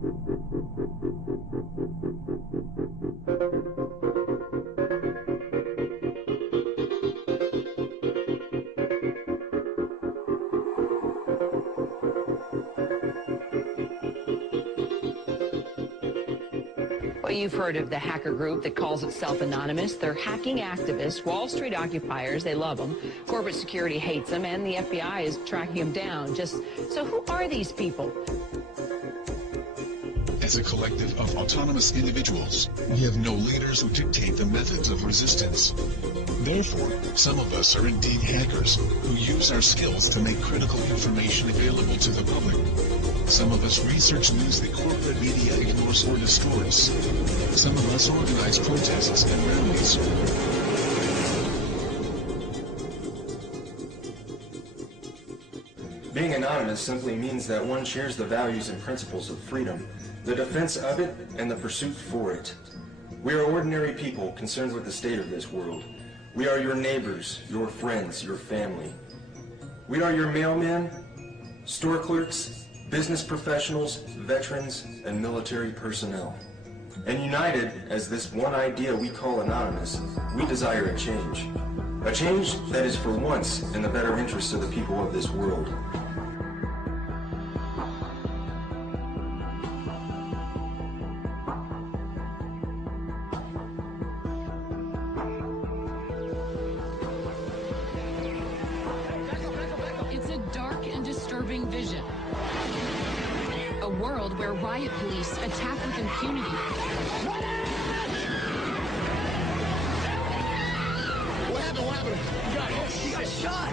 Well, you've heard of the hacker group that calls itself Anonymous. They're hacking activists, Wall Street occupiers. They love them. Corporate security hates them, and the FBI is tracking them down. So who are these people? As a collective of autonomous individuals, we have no leaders who dictate the methods of resistance. Therefore, some of us are indeed hackers who use our skills to make critical information available to the public. Some of us research news that corporate media ignores or destroys. Some of us organize protests and rallies. Being anonymous simply means that one shares the values and principles of freedom, the defense of it, and the pursuit for it. We are ordinary people concerned with the state of this world. We are your neighbors, your friends, your family. We are your mailmen, store clerks, business professionals, veterans, and military personnel. And united as this one idea we call anonymous, we desire a change. A change that is for once in the better interests of the people of this world. It's a dark and disturbing vision. A world where riot police attack with impunity. What happened? He got shot!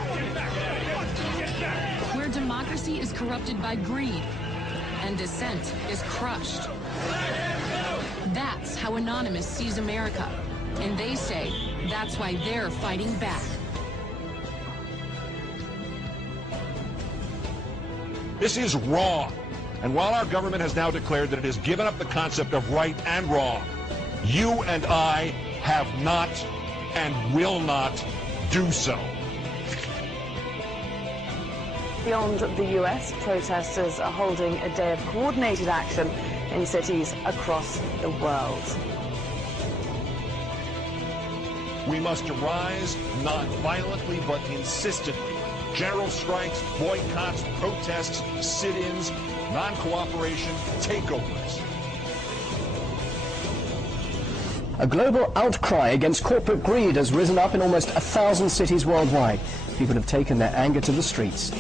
Where democracy is corrupted by greed and dissent is crushed. That's how Anonymous sees America. And they say that's why they're fighting back. This is wrong. And while our government has now declared that it has given up the concept of right and wrong, you and I have not and will not do so. Beyond the US, protesters are holding a day of coordinated action in cities across the world. We must rise not violently but insistently. General strikes, boycotts, protests, sit-ins, non-cooperation, takeovers. A global outcry against corporate greed has risen up in almost 1,000 cities worldwide. People have taken their anger to the streets.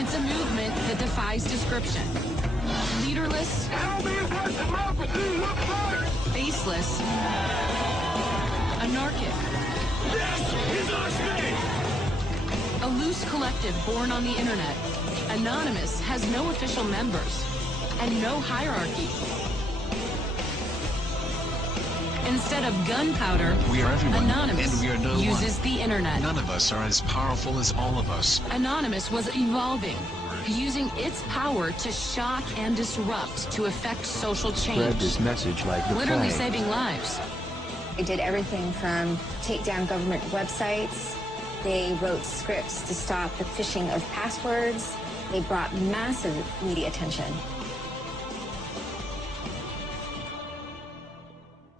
It's a movement that defies description. Leaderless, faceless, anarchic. A loose collective born on the internet. Anonymous has no official members and no hierarchy. Instead of gunpowder, We are everyone, Anonymous and we are no uses one. the internet. None of us are as powerful as all of us. Anonymous was evolving, using its power to shock and disrupt to affect social change. Spread this message like the Literally plague. saving lives. They did everything from take down government websites. They wrote scripts to stop the phishing of passwords. They brought massive media attention.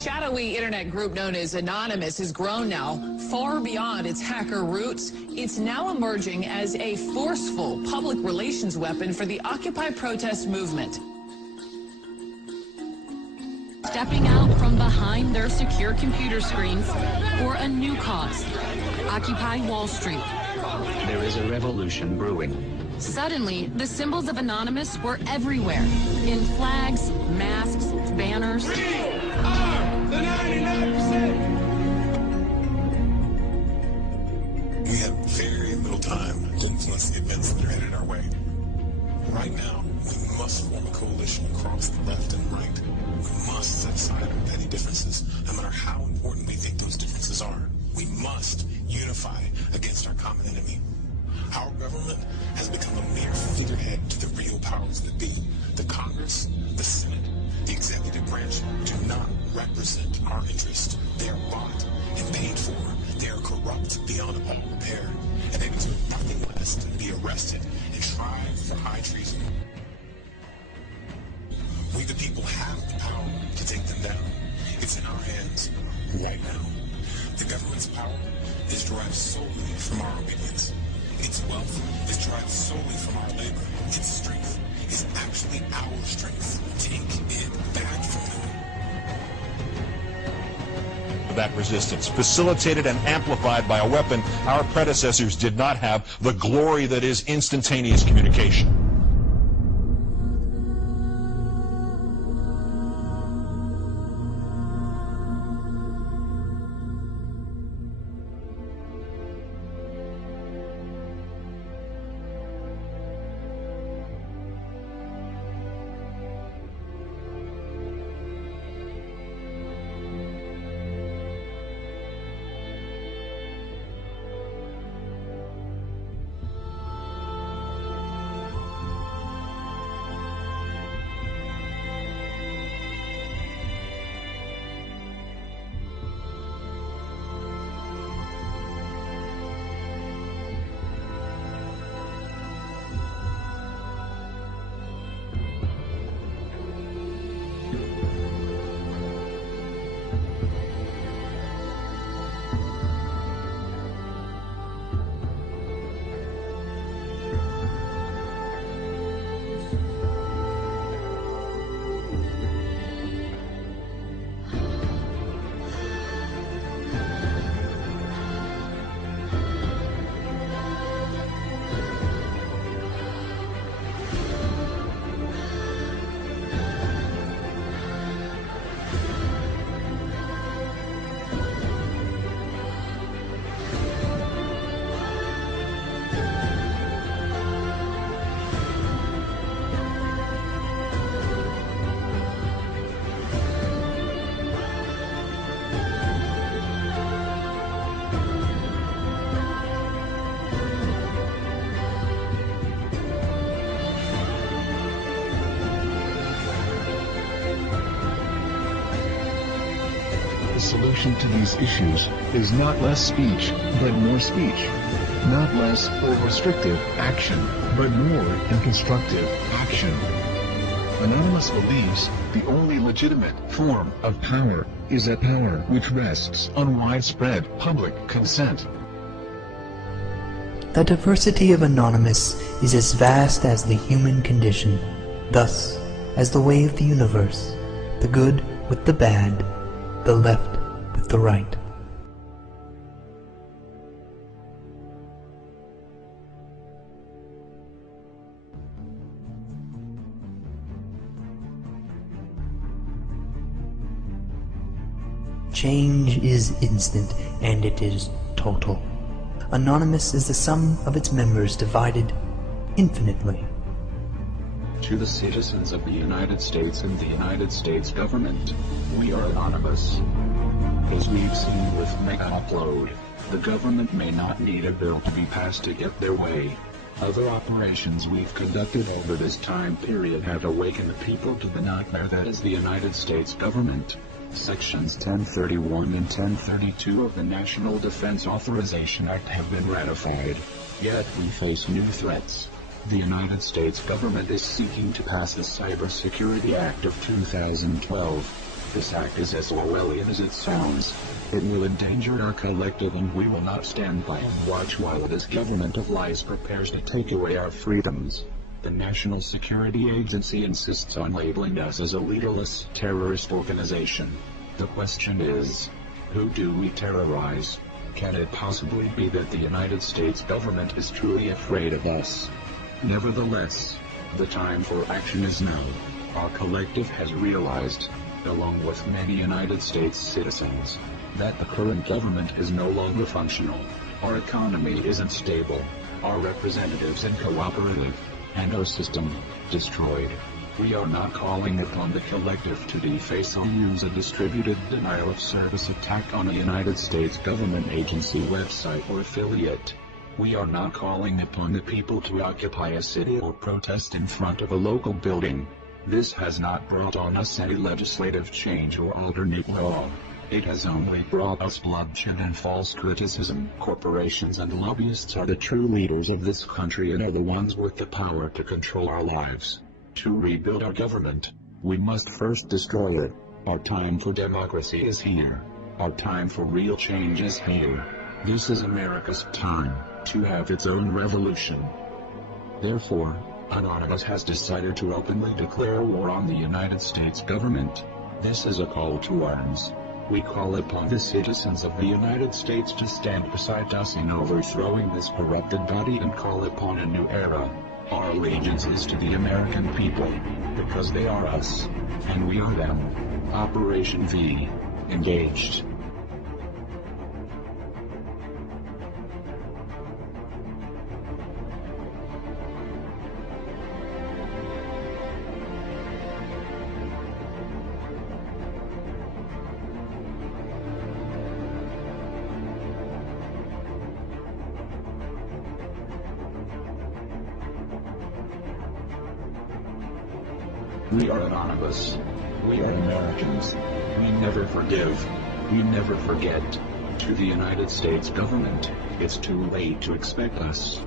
Shadowy internet group known as Anonymous has grown now far beyond its hacker roots. It's now emerging as a forceful public relations weapon for the Occupy protest movement. Stepping out from behind their secure computer screens for a new cause. Occupy Wall Street. There is a revolution brewing. Suddenly, the symbols of Anonymous were everywhere. In flags, masks, banners. We are the 99%! We have very little time to influence the events that are headed our way. Right now, we must form a coalition across the left and right. We must set aside our petty differences, no matter how important we think those differences are. We must unify against our common enemy. Our government has become a mere figurehead to the real powers that be. The Congress, the Senate, the executive branch do not represent our interests. They are bought and paid for. They are corrupt beyond all repair. And they deserve nothing less than to be arrested and tried for high treason. down. It's in our hands right now. The government's power is derived solely from our obedience. Its wealth is derived solely from our labor. Its strength is actually our strength. Take it back from them. That resistance, facilitated and amplified by a weapon our predecessors did not have, the glory that is instantaneous communication. The solution to these issues is not less speech, but more speech. Not less or restrictive action, but more and constructive action. Anonymous believes the only legitimate form of power is a power which rests on widespread public consent. The diversity of Anonymous is as vast as the human condition, thus, as the way of the universe, the good with the bad, the left with the right. Change is instant, and it is total. Anonymous is the sum of its members divided infinitely. To the citizens of the United States and the United States government, we are anonymous. As we've seen with Mega Upload, the government may not need a bill to be passed to get their way. Other operations we've conducted over this time period have awakened the people to the nightmare that is the United States government. Sections 1031 and 1032 of the National Defense Authorization Act have been ratified. Yet we face new threats. The United States government is seeking to pass the Cybersecurity Act of 2012. This act is as Orwellian as it sounds. It will endanger our collective, and we will not stand by and watch while this government of lies prepares to take away our freedoms. The National Security Agency insists on labeling us as a leaderless terrorist organization. The question is, who do we terrorize? Can it possibly be that the United States government is truly afraid of us? Nevertheless, the time for action is now. Our collective has realized, along with many United States citizens, that the current government is no longer functional. Our economy isn't stable, our representatives uncooperative, and our system destroyed. We are not calling upon the collective to deface or use a distributed denial of service attack on a United States government agency, website, or affiliate. We are not calling upon the people to occupy a city or protest in front of a local building. This has not brought on us any legislative change or alternate law. It has only brought us bloodshed and false criticism. Corporations and lobbyists are the true leaders of this country and are the ones with the power to control our lives. To rebuild our government, we must first destroy it. Our time for democracy is here. Our time for real change is here. This is America's time to have its own revolution. Therefore, Anonymous has decided to openly declare war on the United States government. This is a call to arms. We call upon the citizens of the United States to stand beside us in overthrowing this corrupted body and call upon a new era. Our allegiance is to the American people, because they are us, and we are them. Operation V. Engaged. We are Anonymous. We are Americans. We never forgive. We never forget. To the United States government, it's too late to expect us.